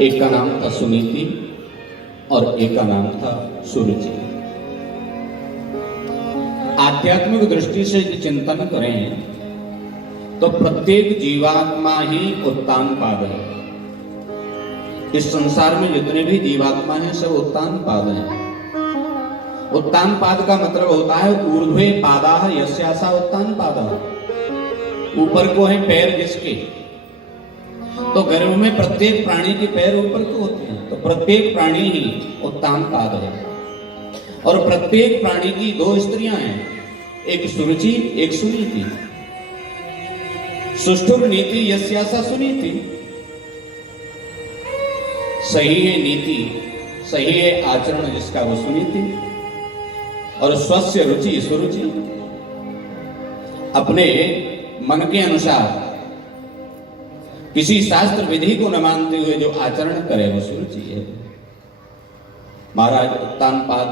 एक का नाम था सुनीति और एक का नाम था सुरुचि। आध्यात्मिक दृष्टि से चिंतन करें तो प्रत्येक जीवात्मा ही उत्तान पाद है। इस संसार में जितने भी जीवात्मा हैं सब उत्तान पाद हैं। उत्तान पाद का मतलब होता है ऊर्ध्वे पादा यस्यासा उत्तान पादा, ऊपर को है पैर जिसके। तो गर्भ में प्रत्येक प्राणी के पैर ऊपर को होते हैं, तो प्रत्येक प्राणी ही उत्तान पाद है। और प्रत्येक प्राणी की दो स्त्रियां हैं, एक सुरुचि एक सुनीति। सुष्ठुर नीति यस्यासा सुनीति, सही है नीति, सही है आचरण जिसका वो सुनीति। और स्वस्य रुचि सुरुचि, अपने मन के अनुसार किसी शास्त्र विधि को न मानते हुए जो आचरण करे वो सुरुचि है। महाराज उत्तान पाद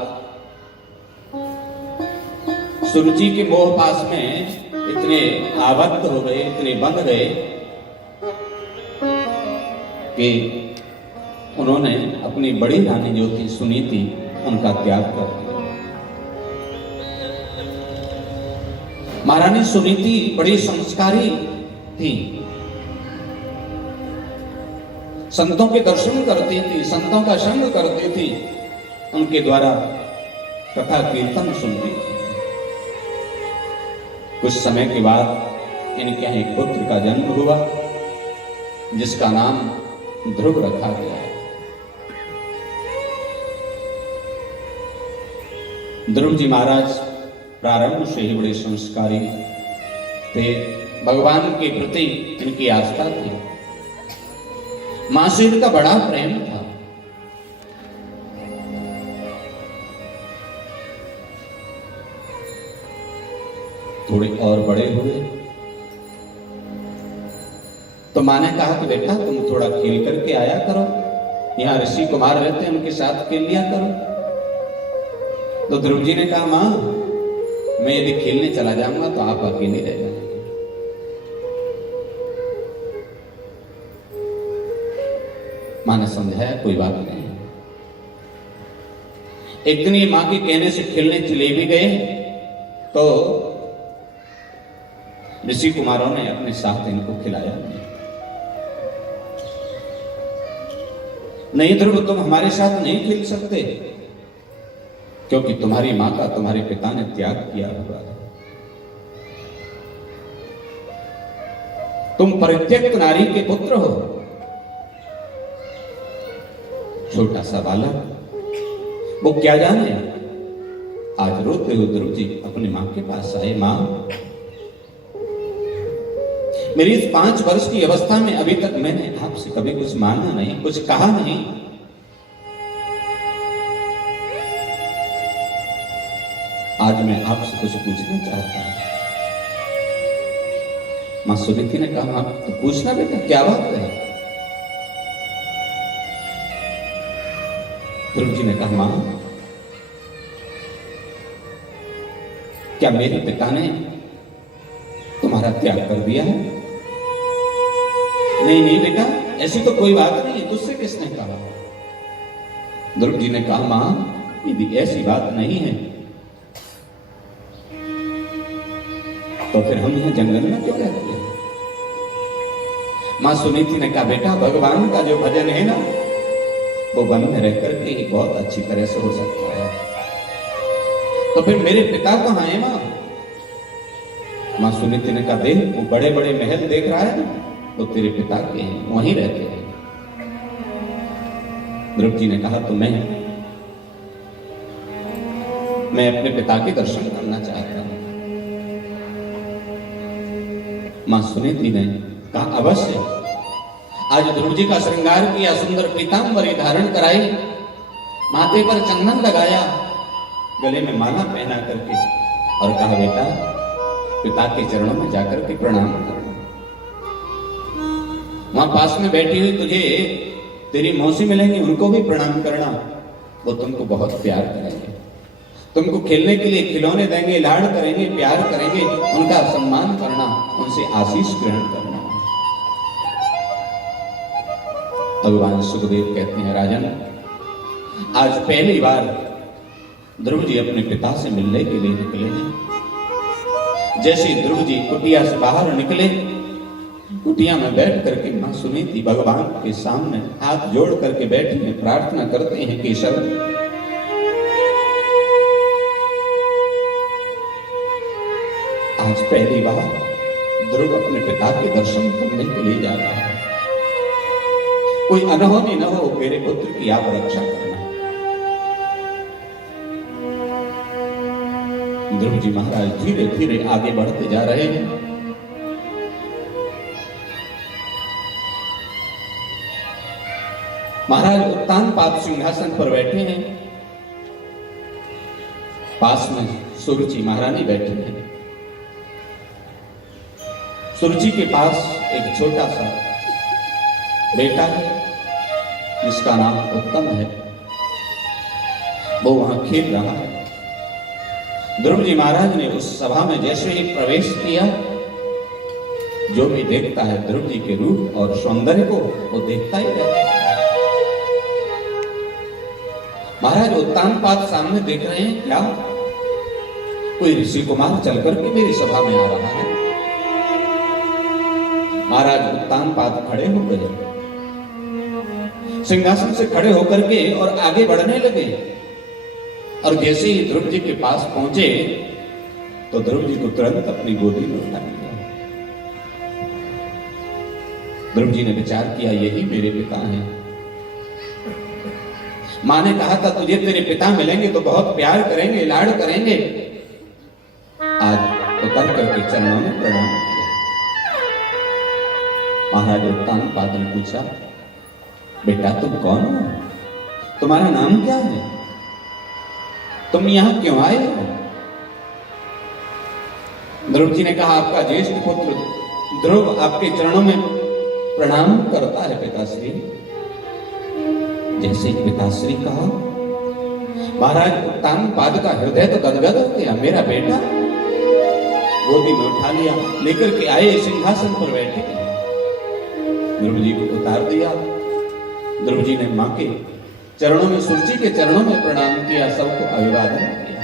सुरुचि के मोह पास में इतने आबद्ध हो गए, इतने बंध गए कि उन्होंने अपनी बड़ी रानी जो थी सुनीति उनका त्याग कर दिया। महारानी सुनीति बड़ी संस्कारी थी, संतों के दर्शन करती थी, संतों का संग करती थी, उनके द्वारा कथा कीर्तन सुनती थी। कुछ समय के बाद इनके यहाँ एक पुत्र का जन्म हुआ जिसका नाम ध्रुव रखा गया। ध्रुव जी महाराज प्रारंभ से ही बड़े संस्कारी थे, भगवान के प्रति इनकी आस्था थी, मां से इनका बड़ा प्रेम था। थोड़े और बड़े हुए तो मां ने कहा कि बेटा तुम थोड़ा खेल करके आया करो, यहां ऋषि कुमार रहते हैं उनके साथ खेल लिया करो। तो ध्रुव जी ने कहा मां मैं यदि खेलने चला जाऊंगा तो आप अकेले रह जाएंगे। मां ने समझाया कोई बात नहीं। एक दिन ये मां के कहने से खेलने चले भी गए तो ऋषि कुमारों ने अपने साथ इनको खिलाया। नहीं ध्रुव तुम हमारे साथ नहीं खेल सकते क्योंकि तुम्हारी मां का तुम्हारे पिता ने त्याग किया हुआ है। तुम परित्यक्त नारी के पुत्र हो। छोटा सा बालक वो क्या जाने, आज रोते हुए ध्रुव जी अपनी मां के पास आए। मां मेरी इस 5 वर्ष की अवस्था में अभी तक मैंने आपसे कभी कुछ मांगा नहीं, कुछ कहा नहीं। आज मैं आपसे कुछ पूछना चाहता हूं। मां सुनीति ने कहा तो पूछना बेटा क्या बात है। ध्रुव जी ने कहा मां क्या मेरे पिता ने तुम्हारा त्याग कर दिया है। नहीं नहीं बेटा ऐसी तो कोई बात नहीं, तुझसे किसने कहा। ध्रुव जी ने कहा मां यदि ऐसी बात नहीं है तो फिर हम यहां जंगल में क्यों रहते हैं। मां सुनीति ने कहा बेटा भगवान का जो भजन है ना वो वन में रह करके ही बहुत अच्छी तरह से हो सकता है। तो फिर मेरे पिता कहां है मां। मां सुनीति ने कहा देख वो बड़े बड़े महल देख रहा है ना तो तेरे पिता के हैं, वहीं रहते हैं। ध्रुव जी ने कहा तो मैं अपने पिता के दर्शन करना चाहता हूं। मां सुनीति ने कहा अवश्य। आज ध्रुव जी का श्रृंगार किया, सुंदर पीतांबरी धारण कराई, माथे पर चंदन लगाया, गले में माला पहना करके और कहा बेटा पिता के चरणों में जाकर के प्रणाम करना। वहां पास में बैठी हुई तुझे तेरी मौसी मिलेंगी, उनको भी प्रणाम करना, वो तुमको बहुत प्यार करेंगे, तुमको खेलने के लिए खिलौने देंगे, लाड़ करेंगे, प्यार करेंगे, उनका सम्मान करना, उनसे आशीष ग्रहण करना। भगवान सुखदेव कहते हैं, राजन, आज पहली बार ध्रुव जी अपने पिता से मिलने के लिए निकले हैं। जैसे ध्रुव जी कुटिया से बाहर निकले, कुटिया में बैठ करके मां सुनीति भगवान के सामने हाथ जोड़ करके बैठी हैं, प्रार्थना करते हैं, केशव, आज पहली बार ध्रुव अपने पिता के दर्शन करने के लिए जा रहा है। कोई अनहोनी न हो, मेरे पुत्र की आप रक्षा करना। ध्रुव जी महाराज धीरे धीरे आगे बढ़ते जा रहे हैं। महाराज उत्तानपाद सिंहासन पर बैठे हैं, पास में सुरुचि महारानी बैठी है। सुरुचि के पास एक छोटा सा बेटा है जिसका नाम उत्तम है, वो वहां खेल रहा है। ध्रुव जी महाराज ने उस सभा में जैसे ही प्रवेश किया, जो भी देखता है ध्रुव जी के रूप और सौंदर्य को, वो देखता ही रहता है। महाराज उत्तानपाद सामने देख रहे हैं, क्या कोई ऋषि कुमार चल करके मेरी सभा में आ रहा है। महाराज उत्तानपाद खड़े हो गए, सिंहासन से खड़े होकर के और आगे बढ़ने लगे। और जैसे ही ध्रुव जी के पास पहुंचे तो ध्रुव जी को तुरंत अपनी गोदी में उठा लिया। ध्रुव जी ने विचार किया, यही मेरे पिता हैं। मां ने कहा था तुझे तेरे पिता मिलेंगे तो बहुत प्यार करेंगे, लाड़ करेंगे। आज उतर करके चरणों में प्रणाम किया। महाराज उत्तानपाद ने पूछा, बेटा तुम कौन हो, तुम्हारा नाम क्या है, तुम यहां क्यों आए हो। ध्रुव जी ने कहा, आपका ज्येष्ठ पुत्र ध्रुव आपके चरणों में प्रणाम करता है पिताश्री। जैसे ही पिताश्री कहा, महाराज उत्तानपाद का हृदय तो गदगद हो गया। मेरा बेटा, गोदी में उठा लिया, लेकर के आए, सिंहासन पर बैठे। ध्रुव जी को उतार दिया। ध्रुव जी ने मां के चरणों में, सुरुचि के चरणों में प्रणाम किया, सबको अभिवादन किया।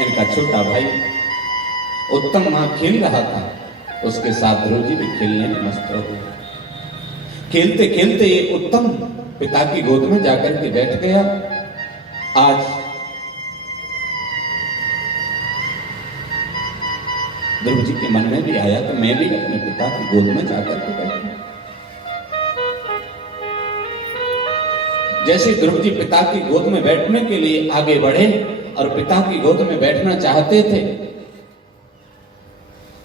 इनका छोटा भाई उत्तम वहां खेल रहा था, उसके साथ ध्रुव जी भी खेलने में मस्त हो गए। खेलते खेलते ये उत्तम पिता की गोद में जाकर के बैठ गया। आज ध्रुव जी के मन में भी आया कि मैं भी अपने पिता की गोद में जाकर के बैठूं। जैसे ध्रुव जी पिता की गोद में बैठने के लिए आगे बढ़े और पिता की गोद में बैठना चाहते थे,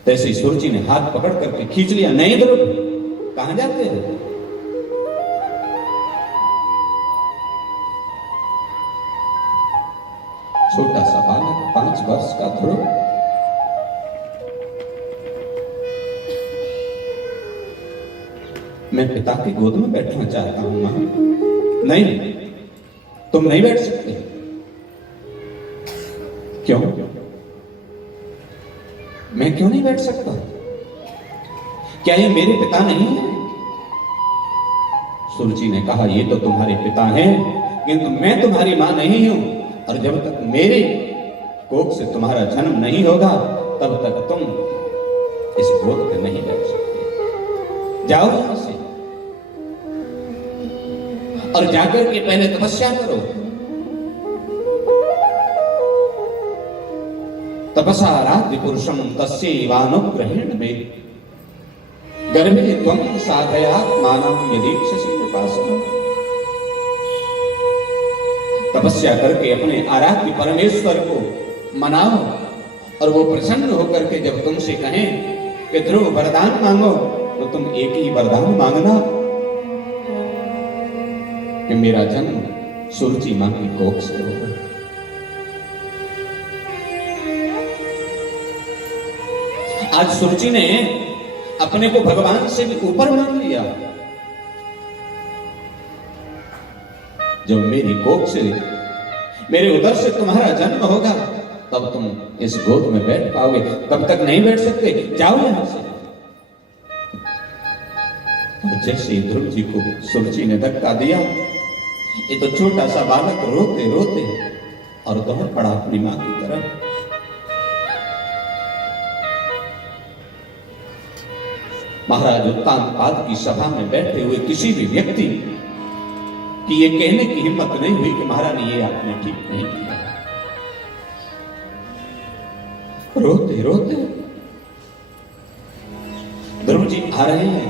तैसे सुरुचि ने हाथ पकड़ करके खींच लिया। नहीं ध्रुव, कहां जाते हो। छोटा सा बालक, 5 वर्ष का ध्रुव, मैं पिता की गोद में बैठना चाहता हूं मां। नहीं, तुम नहीं बैठ सकते। क्यों? मैं क्यों नहीं बैठ सकता? क्या ये मेरे पिता नहीं है? सुरुचि ने कहा, ये तो तुम्हारे पिता हैं, किंतु मैं तुम्हारी मां नहीं हूं, और जब तक मेरे कोख से तुम्हारा जन्म नहीं होगा तब तक तुम इस गोद में नहीं बैठ सकते। जाओ यहां से और जाकर के पहले तपस्या करो। तपसा आराध्य पुरुषम तस्यैवानुग्रहेण मे गर्भे त्वं साधयात्मानं यदीक्षसि कृपासनं। तपस्या करके अपने आराध्य परमेश्वर को मनाओ, और वो प्रसन्न होकर के जब तुमसे कहें कि ध्रुव वरदान मांगो, तो तुम एक ही वरदान मांगना कि मेरा जन्म सुरुचि मां की कोख से होगा। आज सुरुचि ने अपने को भगवान से भी ऊपर मान लिया। जब मेरी कोख से, मेरे उदर से तुम्हारा जन्म होगा, तब तुम इस गोद में बैठ पाओगे, तब तक नहीं बैठ सकते। जाओ यहां से। जैसे ध्रुव जी को सुरची ने धक्का दिया, ये तो छोटा सा बालक रोते रोते और दौड़ पड़ा अपनी मां की तरफ। महाराज उत्तानपाद की सभा में बैठे हुए किसी भी व्यक्ति की ये कहने की हिम्मत नहीं हुई कि महारानी ये आपने ठीक नहीं किया। रोते रोते ध्रुव जी आ रहे हैं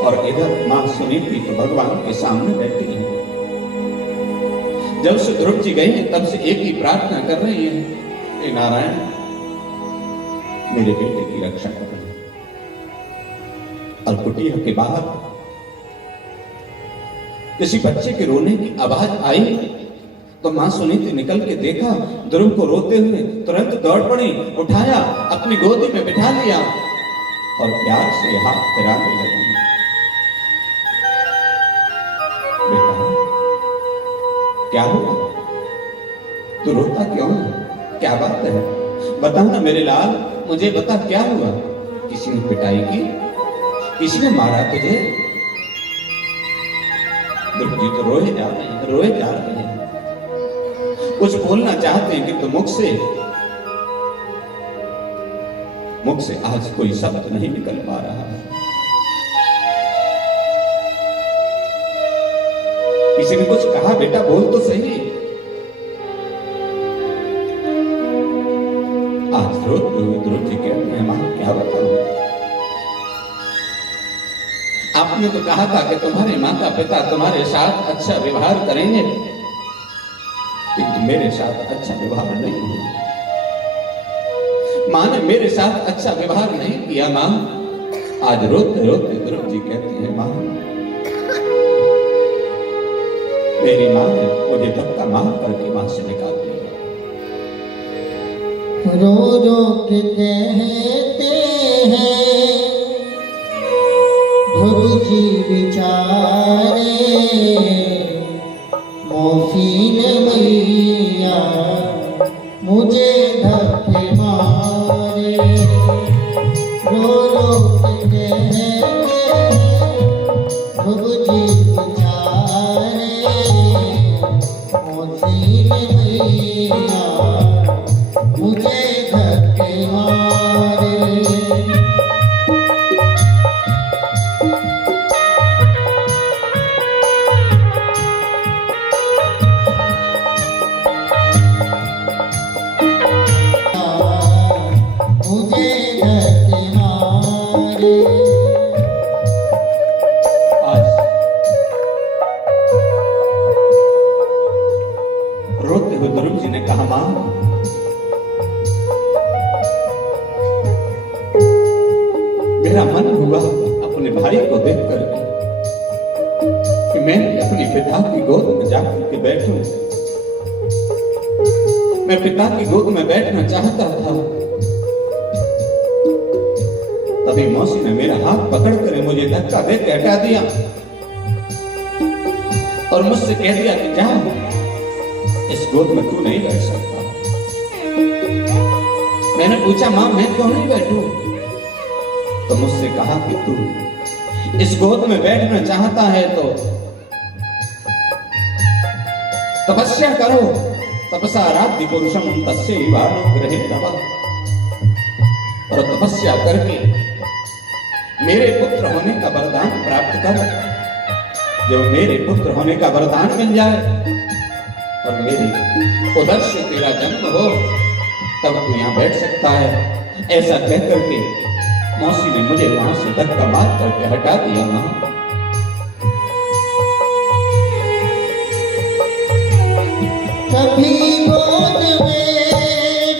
और इधर मां सुनीति तो भगवान के सामने बैठी है। जब से ध्रुव जी गए हैं तब से एक ही प्रार्थना कर रही है, हे नारायण मेरे बेटे की रक्षा कर रहे हैं। और कुटिया के बाहर किसी बच्चे के रोने की आवाज आई तो मां सुनीति निकल के देखा, ध्रुव को रोते हुए तुरंत दौड़ पड़ी, उठाया, अपनी गोदी में बिठा लिया और प्यार से हाथ फिराने लगी। बेटा क्या हुआ, तू रोता क्यों है, क्या बात है, बता ना मेरे लाल, मुझे बता क्या हुआ। किसी ने पिटाई की, किसी ने मारा तुझे? ध्रुव जी तो रोए जा रहे हैं, रोए जा रहे हैं, कुछ बोलना चाहते हैं किंतु मुख से आज कोई शब्द नहीं निकल पा रहा है। किसी ने कुछ कहा, बेटा बोल तो सही। आज ध्रुव जी कहते हैं, मां क्या बताऊं, आपने तो कहा था कि तुम्हारे माता पिता तुम्हारे साथ अच्छा व्यवहार करेंगे, किंतु मेरे साथ अच्छा व्यवहार नहीं हुआ। मां ने मेरे साथ अच्छा व्यवहार नहीं किया। मां आज रोते रोते ध्रुव जी कहती है, मां मेरी मां ने मुझे धक्का मार करके मां से निकाल दिया। रो रो के कहते हैं ध्रुव जी बिचारे, मोफीन मैया मुझे धक्के मारे। रो रो के कहते ध्रुव जी बिचारे, मोफीन मैया मुझे धक्के मारे। रोते हुए ध्रुव जी ने कहा, मां मेरा मन हुआ अपने भाई को देख करके कि मैं अपने पिता की गोद में जाकर के बैठूं। मैं पिता की गोद में बैठना चाहता था, तभी मौसी ने मेरा हाथ पकड़ कर मुझे धक्का देकर हटा दिया और मुझसे कह दिया कि जा, इस गोद में तू नहीं बैठ सकता। मैंने पूछा, मां मैं क्यों नहीं बैठूं? तो मुझसे कहा कि तू इस गोद में बैठना चाहता है तो तपस्या करो, तपसा आराध्य पुरुषम तस्यैवानुग्रहे नमः। और तपस्या करके मेरे पुत्र होने का वरदान प्राप्त कर। जब मेरे पुत्र होने का वरदान मिल जाए और मेरे उदर से तेरा जन्म हो, तब तू यहाँ बैठ सकता है। ऐसा कहकर के मौसी ने मुझे वहां से धक्का मार करके हटा दिया। मां कभी गोद में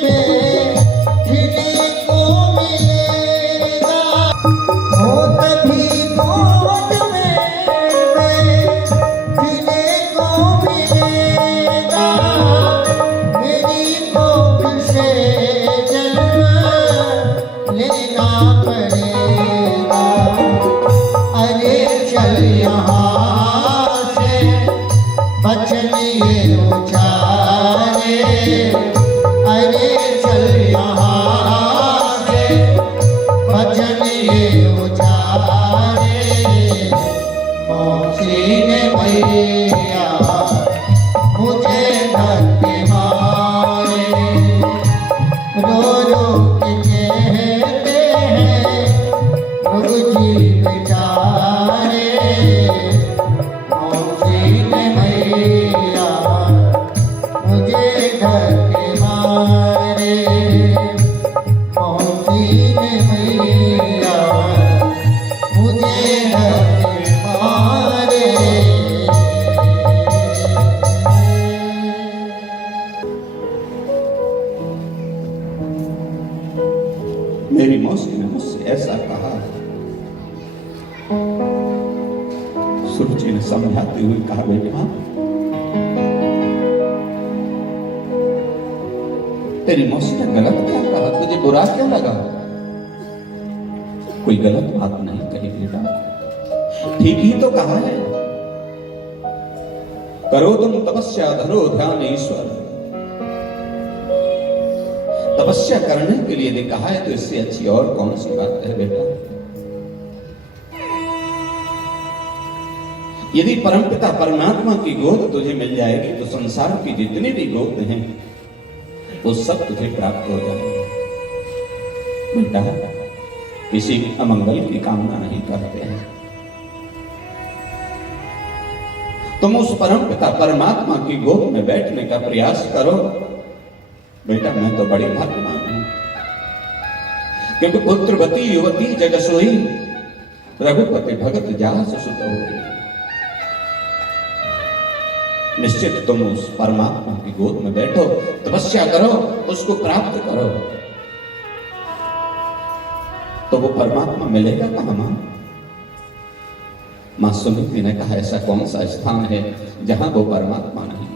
बैठने को मिलेगा, हो कभी गोद में बैठने को मिलेगा, मेरी कोख से जन्म लेना पड़ेगा। अरे चल यहाँ से बचने उठा मैया मुझे धक्के मारे, रो रो के कहते हैं प्रभु जी बेचारे, मोहसिन मैया मुझे धक्के मारे, मोहसिन मैया मुझे धक्के मारे। मेरी मौसी ने मुझसे ऐसा कहा। सुरुचि ने समझाते हुए कहा, बेटा तेरी मौसी ने गलत क्या कहा, तुझे बुरा क्या लगा? कोई गलत बात नहीं कही बेटा, ठीक ही तो कहा है। करो तुम तपस्या, धरो ध्यान ईश्वर। तपस्या करने के लिए यदि कहा है तो इससे अच्छी और कौन सी बात है बेटा। यदि परमपिता परमात्मा की गोद तुझे मिल जाएगी तो संसार की जितनी भी गोद हैं वो सब तुझे प्राप्त हो जाएंगे। बेटा किसी की अमंगल की कामना नहीं करते हैं। तुम उस परमपिता परमात्मा की गोद में बैठने का प्रयास करो। बेटा मैं तो बड़ी भाग्यवान हूं, क्योंकि पुत्रवती युवती जगसोई, रघुपति भगत जास सुत होई। निश्चित तुम उस परमात्मा की गोद में बैठो, तपस्या करो, उसको प्राप्त करो। तो वो परमात्मा मिलेगा कहां मां? मां सुनीति ने कहा, ऐसा कौन सा स्थान है जहां वो परमात्मा नहीं?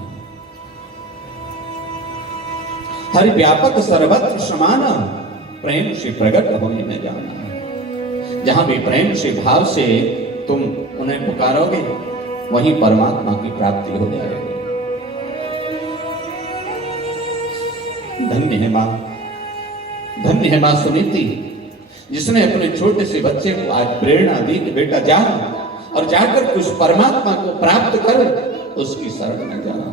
हरि व्यापक सर्वत्र समान, प्रेम से प्रकट होने में जाना। जहां भी प्रेम से भाव से तुम उन्हें पुकारोगे वहीं परमात्मा की प्राप्ति हो जाएगी। धन्य है मां, धन्य है मां सुनीति, जिसने अपने छोटे से बच्चे को आज प्रेरणा दी कि बेटा जा और जाकर उस परमात्मा को प्राप्त कर, उसकी शरण में जाना।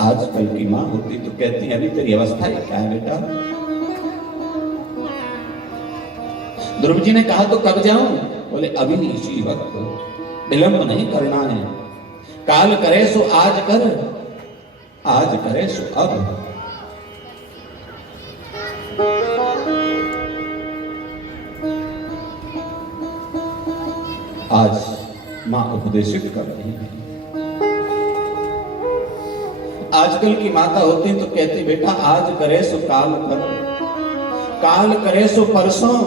आजकल की मां होती तो कहती है अभी तेरी अवस्था क्या है बेटा? ध्रुव जी ने कहा तो कब जाऊं? बोले अभी इसी वक्त, विलंब नहीं करना है। काल करे सो आज कर, आज करे सो अब। आज मां उपदेशित कर रही है। आजकल की माता होती तो कहती बेटा आज करे सो काल कर, काल करे सो परसों।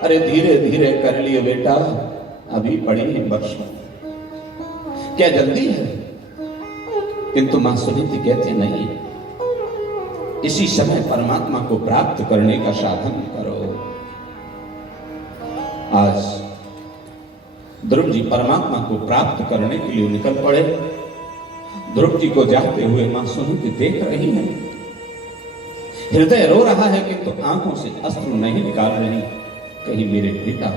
अरे धीरे धीरे कर लियो बेटा, अभी पड़ी है बरसों, क्या जल्दी है? किंतु मां सुनीति कहती नहीं, इसी समय परमात्मा को प्राप्त करने का साधन करो। आज ध्रुव जी परमात्मा को प्राप्त करने के लिए निकल पड़े। ध्रुव जी को जाते हुए मां सुनीति देख रही है, हृदय रो रहा है किंतु आंखों से अश्रु नहीं निकाल रही। कहीं मेरे बेटा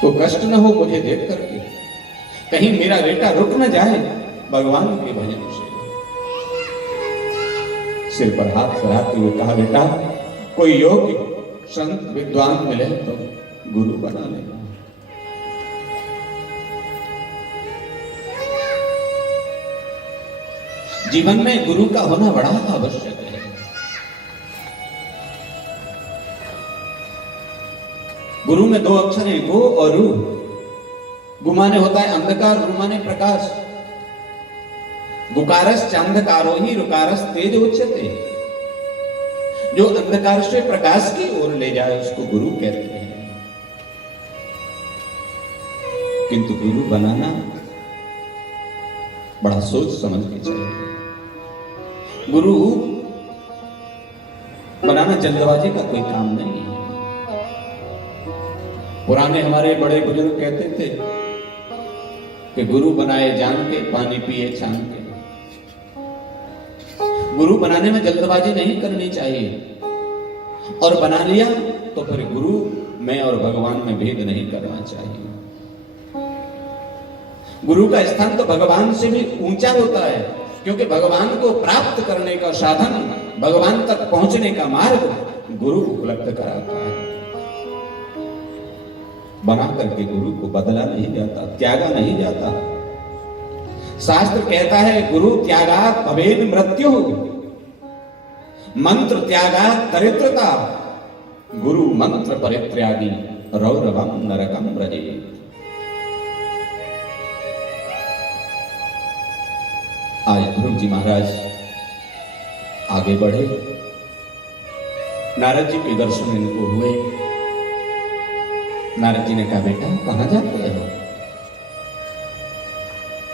को कष्ट न हो मुझे देख करके, कहीं मेरा बेटा रुक न जाए भगवान के भजन से। सिर पर हाथ कराते हुए कहा बेटा कोई योग्य संत विद्वान मिले तो गुरु बना लेगा। जीवन में गुरु का होना बड़ा आवश्यक है। गुरु में दो अक्षर हैं, गो और रू। गु माने होता है अंधकार, रू माने प्रकाश। गुकारस चांधकारो ही रुकारस तेज उच्चते। जो अंधकार से प्रकाश की ओर ले जाए उसको गुरु कहते हैं। किंतु गुरु बनाना बड़ा सोच समझ के चाहिए। गुरु बनाना जल्दबाजी का कोई काम नहीं है। पुराने हमारे बड़े बुजुर्ग कहते थे कि गुरु बनाए जान के, पानी पिए छान के। गुरु बनाने में जल्दबाजी नहीं करनी चाहिए, और बना लिया तो फिर गुरु मैं और भगवान में भेद नहीं करना चाहिए। गुरु का स्थान तो भगवान से भी ऊंचा होता है, क्योंकि भगवान को प्राप्त करने का साधन, भगवान तक पहुंचने का मार्ग गुरु उपलब्ध कराता है। बना करके गुरु को बदला नहीं जाता, त्यागा नहीं जाता। शास्त्र कहता है गुरु त्यागात् भवेद मृत्यु, मंत्र त्यागात् दरिद्रता, गुरु मंत्र परित्यागी रौरवम नरकम व्रजेत्। आज ध्रुव जी महाराज आगे बढ़े, नारद जी के दर्शन इनको हुए। नारद जी ने कहा बेटा कहां जाते हो?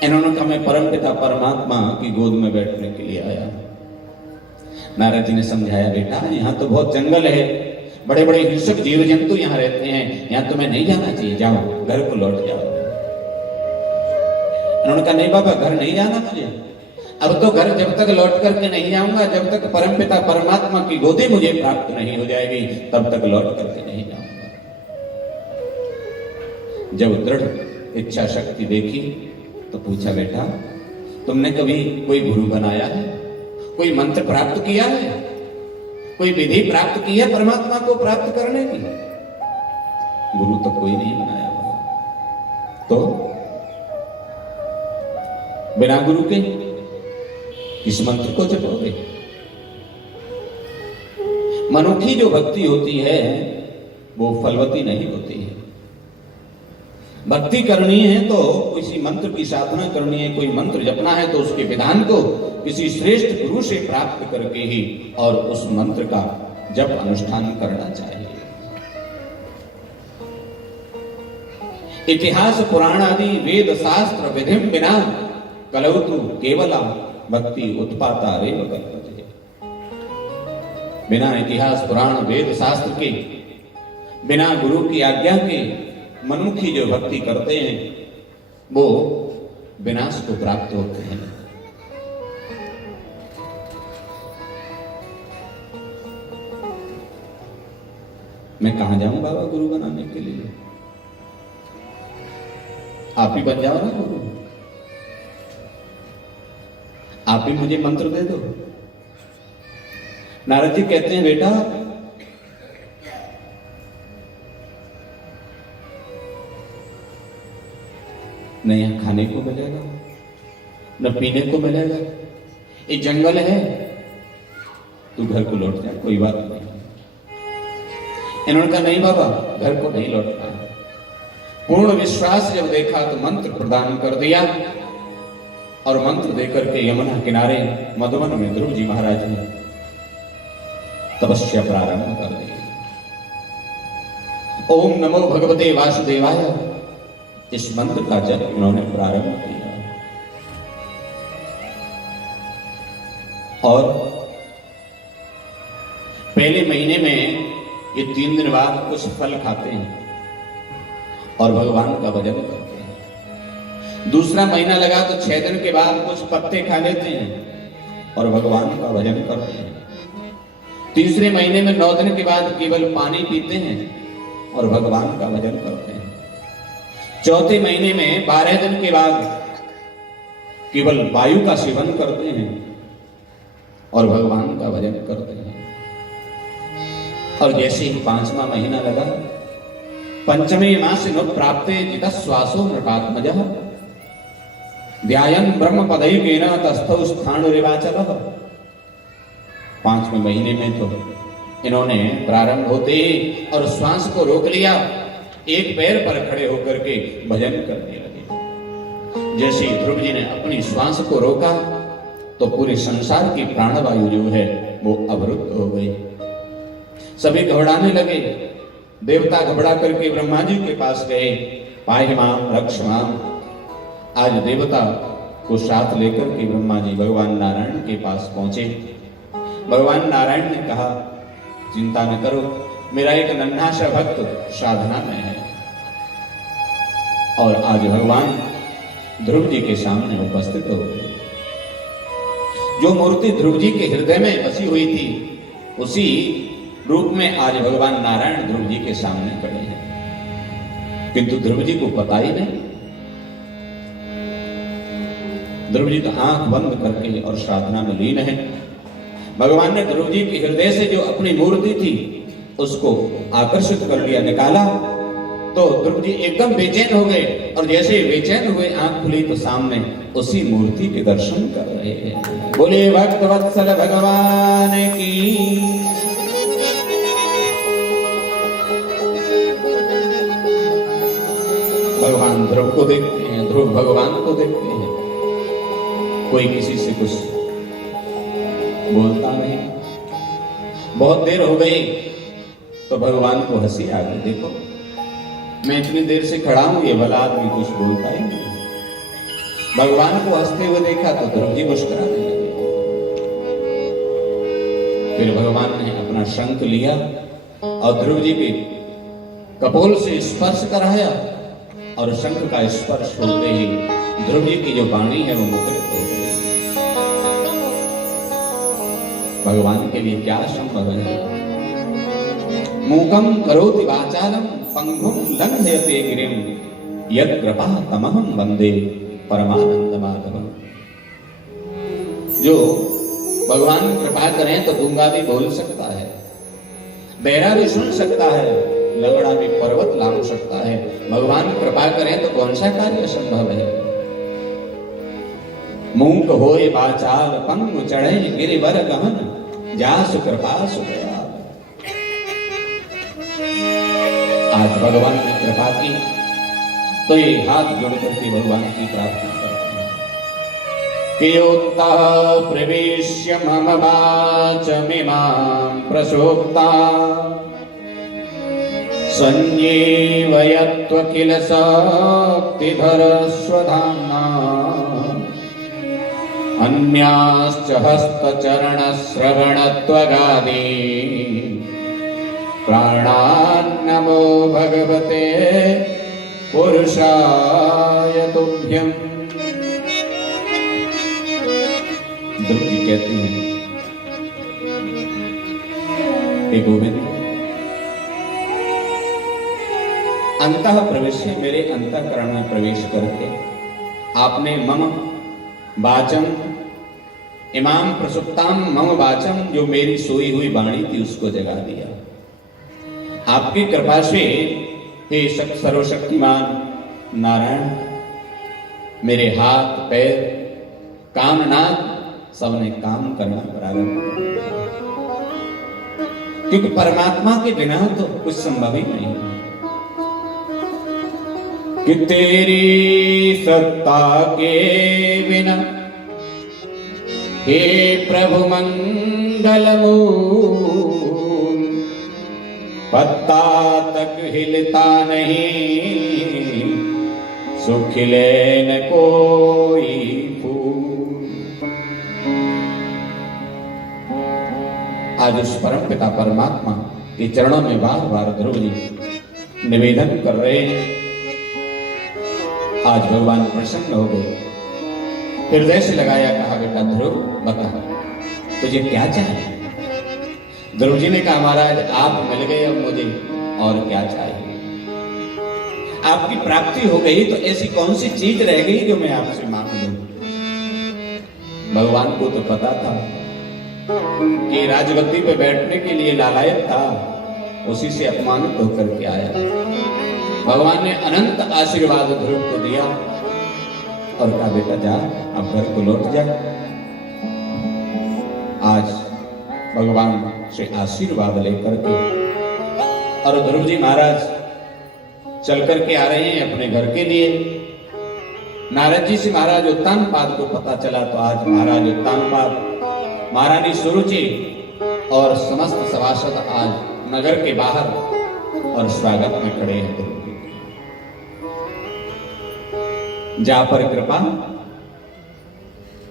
इन्होंने कहा मैं परमपिता परमात्मा की गोद में बैठने के लिए आया। नारद जी ने समझाया बेटा यहाँ तो बहुत जंगल है, बड़े बड़े हिंसक जीव जंतु यहाँ रहते हैं, यहाँ तुम्हें नहीं जाना चाहिए, जाओ घर को लौट जाओ। इन्होंने कहा नहीं बाबा घर नहीं जाना मुझे, अब तो घर जब तक लौट करके नहीं जाऊंगा, जब तक परमपिता परमात्मा की गोदी मुझे प्राप्त नहीं हो जाएगी तब तक लौट करके नहीं जाऊंगा। जब दृढ़ इच्छा शक्ति देखी तो पूछा बेटा तुमने कभी कोई गुरु बनाया है, कोई मंत्र प्राप्त किया है, कोई विधि प्राप्त की है परमात्मा को प्राप्त करने की? गुरु तो कोई नहीं बनाया बाबा। तो बिना गुरु के इस मंत्र को जपोगे? मनुष्य जो भक्ति होती है वो फलवती नहीं होती है। भक्ति करनी है तो किसी मंत्र की साधना करनी है, कोई मंत्र जपना है तो उसके विधान को किसी श्रेष्ठ गुरु से प्राप्त करके ही और उस मंत्र का जप अनुष्ठान करना चाहिए। इतिहास पुराण आदि वेद शास्त्र विधिम बिना कलौतु केवला भक्ति उत्पाता रेव कल्पते। बिना इतिहास पुराण वेद शास्त्र के, बिना गुरु की आज्ञा के मनुष्य जो भक्ति करते हैं वो विनाश को प्राप्त होते हैं। मैं कहां जाऊं बाबा गुरु बनाने के लिए? आप ही बन जाओ ना गुरु, आप ही मुझे मंत्र दे दो। नारद जी कहते हैं बेटा न यहां खाने को मिलेगा न पीने को मिलेगा, ये जंगल है, तू घर को लौट जा, कोई बात नहीं। इन्होंने कहा नहीं बाबा घर को नहीं लौटना। पूर्ण विश्वास जब देखा तो मंत्र प्रदान कर दिया और मंत्र देकर के यमुना किनारे मधुवन में ध्रुव जी महाराज ने तपस्या प्रारंभ कर दी। ओम नमो भगवते वासुदेवाय, इस मंत्र का जप उन्होंने प्रारंभ किया और पहले महीने में ये 3 दिन बाद कुछ फल खाते हैं और भगवान का भजन करते हैं। दूसरा महीना लगा तो 6 दिन के बाद कुछ पत्ते खा लेते हैं और भगवान का भजन करते हैं। तीसरे महीने में 9 दिन के बाद केवल पानी पीते हैं और भगवान का भजन करते हैं। चौथे महीने में 12 दिन के बाद केवल वायु का सेवन करते हैं और भगवान का भजन करते हैं। और जैसे ही 5वां महीना लगा, पंचमे मासे नु प्राप्ते जित श्वासो नृपात्मजः ध्यायन् ब्रह्म पदैकेन तस्थौ स्थाणुरिवाचलः। 5वें महीने में तो इन्होंने प्रारंभ होते और श्वास को रोक लिया, एक पैर पर खड़े होकर के भजन करने लगे। जैसे ध्रुव जी ने अपनी श्वास को रोका तो पूरे संसार की प्राणवायु जो है वो अवरुद्ध हो गई। सभी घबराने लगे। देवता घबरा करके ब्रह्मा जी के पास गए, पाहि माम रक्ष माम। आज देवता को साथ लेकर के ब्रह्मा जी भगवान नारायण के पास पहुंचे। भगवान नारायण ने कहा चिंता न करो, मेरा एक नन्हा सा भक्त साधना में है। और आज भगवान ध्रुव जी के सामने उपस्थित हो गए। जो मूर्ति ध्रुव जी के हृदय में बसी हुई थी उसी रूप में आज भगवान नारायण ध्रुव जी के सामने खड़े हैं, किंतु ध्रुव जी को पता ही नहीं। ध्रुव जी तो आंख बंद करके और साधना में लीन है। भगवान ने ध्रुव जी के हृदय से जो अपनी मूर्ति थी उसको आकर्षित कर लिया, निकाला, तो ध्रुव जी एकदम बेचैन हो गए, और जैसे ही बेचैन हुए आंख खुली तो सामने उसी मूर्ति के दर्शन कर रहे हैं। बोले भक्त वत्सल भगवान की। भगवान ध्रुव को देखते हैं, ध्रुव भगवान को देखते हैं, कोई किसी से कुछ बोलता नहीं। बहुत देर हो गई तो भगवान को हंसी आ गई, देखो मैं इतनी देर से खड़ा हूं, ये भला आदमी कुछ बोलता ही नहीं। भगवान को हंसते हुए देखा तो ध्रुव जी मुस्कुराने लगे। फिर भगवान ने अपना शंख लिया और ध्रुव जी के कपोल से स्पर्श कराया, और शंख का स्पर्श होते ही ध्रुव जी की जो वाणी है वो मुद्रित हो गई। भगवान के लिए क्या संभव है? मूकम करोति वाचालम पंगुम लंघयते गिरिम यत् कृपा तमहं वंदे परमानंद माधवम। जो भगवान कृपा करें तो गूंगा भी बोल सकता है, बहरा भी सुन सकता है, लंगड़ा भी पर्वत लांघ सकता है। भगवान कृपा करें तो कौन सा कार्य संभव है? मूक होए वाचाल पंगु चढ़े गिरिवर गहन जासु कृपा सुदयाल। आज भगवान ने कृपा की तो ये हाथ जोड़ करके भगवान की प्रार्थना करते हैं कि योत्तः प्रवेश्य मम वाचमिमां प्रसोक्ता संजीवयत्व किल शक्तिधर स्वधाम्ना अन्याश्च हस्तचरण श्रवणत्वगादि प्राणान्नमो भगवते पुरुषाय तुभ्यम्। ध्रुव जी कहते हैं हे गोविंद, अंतः प्रवेश, मेरे अंतःकरण में प्रवेश करके आपने मम वाचम इमाम प्रसुप्ताम मम वाचम, जो मेरी सोई हुई वाणी थी उसको जगा दिया। आपकी कृपा से हे सर्वशक्तिमान नारायण, मेरे हाथ पैर कान नाक सबने काम करना प्रारंभ किया, क्योंकि परमात्मा के बिना तो कुछ संभव ही नहीं है। कि तेरी सत्ता के बिना हे प्रभु मंगलमूल, पत्ता तक हिलता नहीं, सुखिले न कोई फूल। आज उस परम पिता परमात्मा के चरणों में बार बार ध्रुव जी निवेदन कर रहे हैं। आज भगवान प्रसन्न हो गए, हृदय से लगाया, कहा बेटा ध्रुव बता तुझे क्या चाहिए? ध्रुव जी ने कहा महाराज आप मिल गए, अब मुझे और क्या चाहिए? आपकी प्राप्ति हो गई तो ऐसी कौन सी चीज रह गई जो मैं आपसे मांग लूं? भगवान को तो पता था कि राजगद्दी पे बैठने के लिए लालायत था, उसी से अपमानित होकर के आया। भगवान ने अनंत आशीर्वाद ध्रुव को दिया और कहा बेटा जा, अब घर को लौट जा। आज भगवान से आशीर्वाद लेकर के और ध्रुव जी महाराज चल करके आ रहे हैं अपने घर के लिए। नारद जी से महाराज उत्तानपाद को पता चला तो आज महाराज उत्तानपाद, महारानी सुरुचि और समस्त सभासद आज नगर के बाहर और स्वागत में खड़े हैं। जा पर कृपा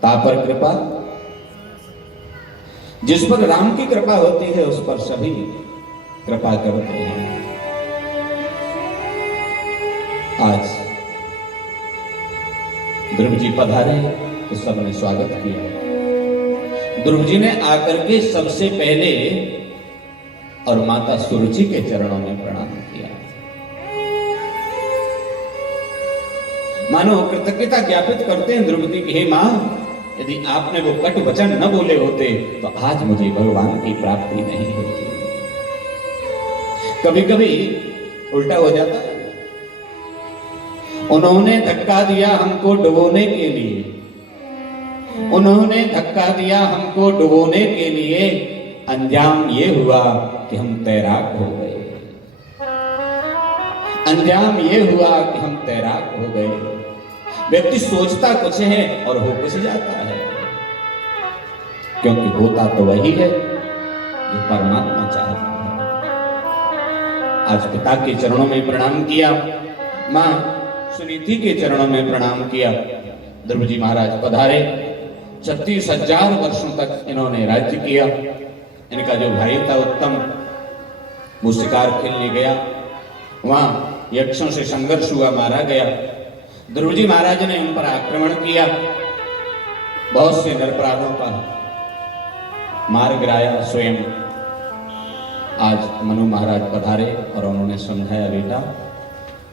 ता पर कृपा, जिस पर राम की कृपा होती है उस पर सभी कृपा करते हैं। आज ध्रुव जी पधारे तो सबने स्वागत किया। ध्रुव जी ने आकर के सबसे पहले और माता सुरुचि के चरणों में प्रणाम किया। मानो कृतज्ञता ज्ञापित करते हैं द्रौपदी की, हे मां, यदि आपने वो कटु वचन न बोले होते तो आज मुझे भगवान की प्राप्ति नहीं होती। कभी कभी उल्टा हो जाता है। उन्होंने धक्का दिया हमको डुबोने के लिए, उन्होंने धक्का दिया हमको डुबोने के लिए, अंजाम ये हुआ कि हम तैराक हो गए। अंजाम ये हुआ कि हम तैराक हो गए। व्यक्ति सोचता कुछ है और हो कुछ जाता है, क्योंकि होता तो वही है जो परमात्मा चाहता है। आज पिता के चरणों में प्रणाम किया, मां सुनीति के चरणों में प्रणाम किया। द्रौपदी महाराज पधारे। 36,000 वर्षों तक इन्होंने राज्य किया। इनका जो भाई था उत्तम, वो शिकार खेलने गया, वहां यक्षों से संघर्ष हुआ, मारा गया। द्रौपदी महाराज ने उन पर आक्रमण किया, बहुत से निरपराधों का मार गिराया स्वयं। आज मनु महाराज पधारे और उन्होंने समझाया, बेटा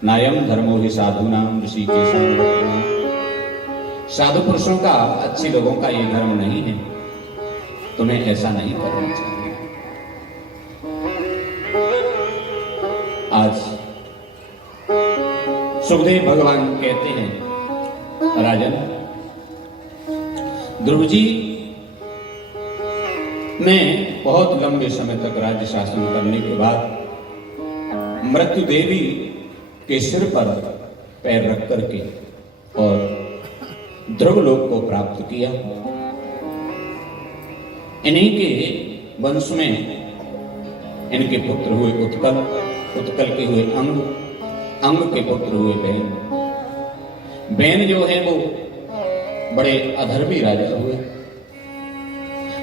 नायम धर्मो ही साधु नाम ऋषि के साधु पुरुषों का, अच्छे लोगों का ये धर्म नहीं है, तुम्हें ऐसा नहीं करना चाहिए। आज सुखदेव भगवान कहते हैं, राजन, द्रौपदी ने बहुत लंबे समय तक राज्य शासन करने के बाद मृत्यु देवी के सिर पर पैर रख करके और ध्रुवलोक को प्राप्त किया। इन्हीं के वंश में इनके पुत्र हुए उत्कल, उत्कल के हुए अंग, अंग के पुत्र हुए बैन। बैन जो है वो बड़े अधर्मी राजा हुए।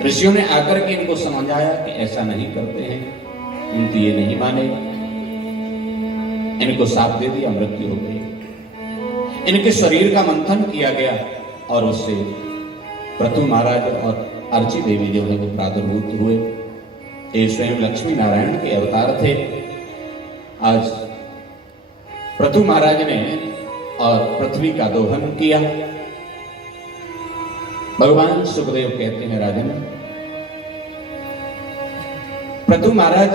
ऋषियों ने आकर के इनको समझाया कि ऐसा नहीं करते हैं, किंतु ये नहीं माने। इनको साप दे दिया, मृत्यु हो गई। इनके शरीर का मंथन किया गया और उससे प्रतु महाराज और अर्ची देवी जो है वो प्रादुर्भूत हुए। ये स्वयं लक्ष्मी नारायण के अवतार थे। आज प्रतु महाराज ने और पृथ्वी का दोहन किया। भगवान सुखदेव कहते हैं, राजन, प्रतु महाराज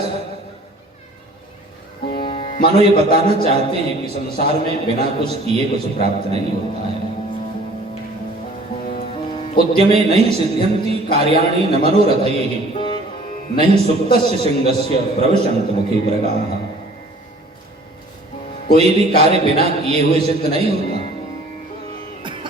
मानो ये बताना चाहते हैं कि संसार में बिना कुछ किए कुछ प्राप्त नहीं होता है। उद्यमे नहीं सिद्ध्यन्ति कार्याणि न मनोरथैः, नहीं सुप्तस्य सिंहस्य प्रविशन्ति मुखे मृगाः। कोई भी कार्य बिना किए हुए सिद्ध नहीं होता।